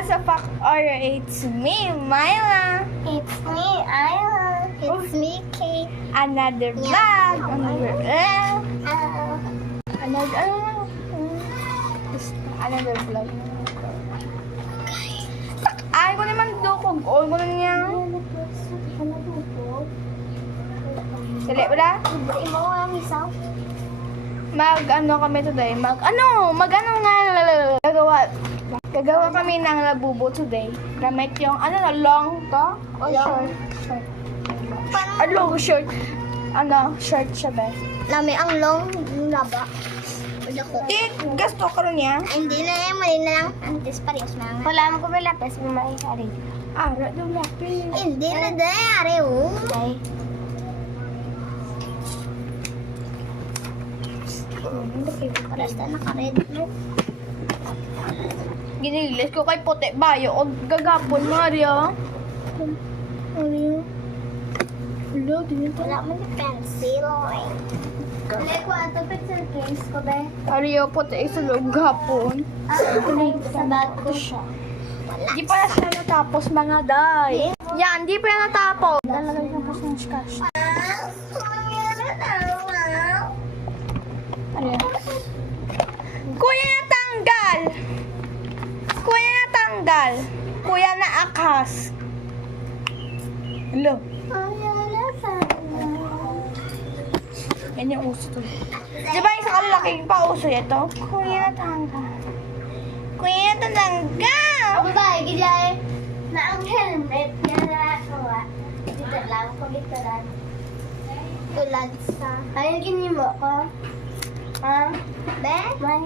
sa Fact or It's me, Myla. It's me, Isla. It's me, Kate. Another vlog. Another vlog. Ay, ko naman dukog. All ko na niya. Sali, wala? Iba ko lang isaw. Mag-ano kami today? Mag-ano nga. Gagawa kami ng labubo today. Gamit yung, long to? O short? Short. Long, short. Short siya ba? Lami ang long laba. Wala ko. Gasto ko rin niya. Hindi na yan, mali na lang. Antes parehas na. Wala mo ko may lapis, may maikari. Ara, yung lapis. Hindi na dayari, oh. Ay. Paras na naka-red. Ginilis ko kay puti bayo o gagapon, Maria. Maria. Hello, din ito. Wala mo ni pencil, eh. Hindi ko ato pencil case ko, be. Maria, puti sa loob gapon. Sa bag ko siya. Di pa na siya natapos, mga day. Yan, di pa yan natapos. Lalagay ko pa sa cash. Ano yan? Kuya na tanggal! Kuya na tanggal! Kuya na akas! Hello? Yan yung uso to. Di ba yung sa kalalaking pa uso ito? Kuya na tanggal. Kuya na tanggal! Ang babae, gilay. Na ang helmet niya na ako, ah. Dito lang, pagito lang. Tulad sa... Ayun, ginimo ko. Ha? Be? May?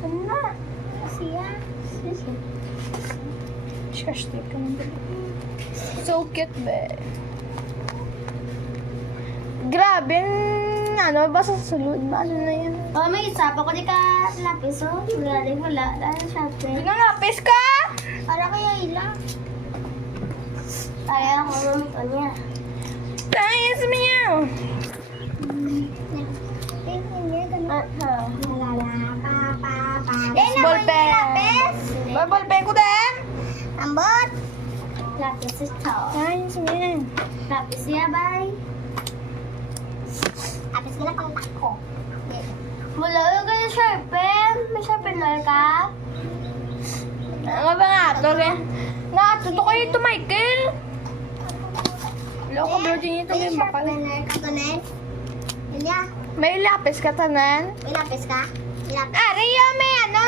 Ano na? Siya? Gosh, take ka naman. So cute, be. Grabe, basta sa sulod. Ano na yan? Oh, may isa pa ko di ka lapis, oh. Wala. Dahil syempre. Pinalapis ka? Para kaya ila. Kaya ako mamito niya. Tayos mo niya. Ball pen. Ball pen ko din. Ambot. Lapis ito. Tayos mo yan. Lapis niya, bay. Lapis nila pang tako. Wala yung ganyan sharpen. May sharpener ka? Ano ba nga ito? Ito kayo ito, Michael. Loko, bro, din ito May yung bakal. sharpener ka to, Nen? Ilya, May lapis ka tanan. may lapis ka? May lapis. Rio, may ano?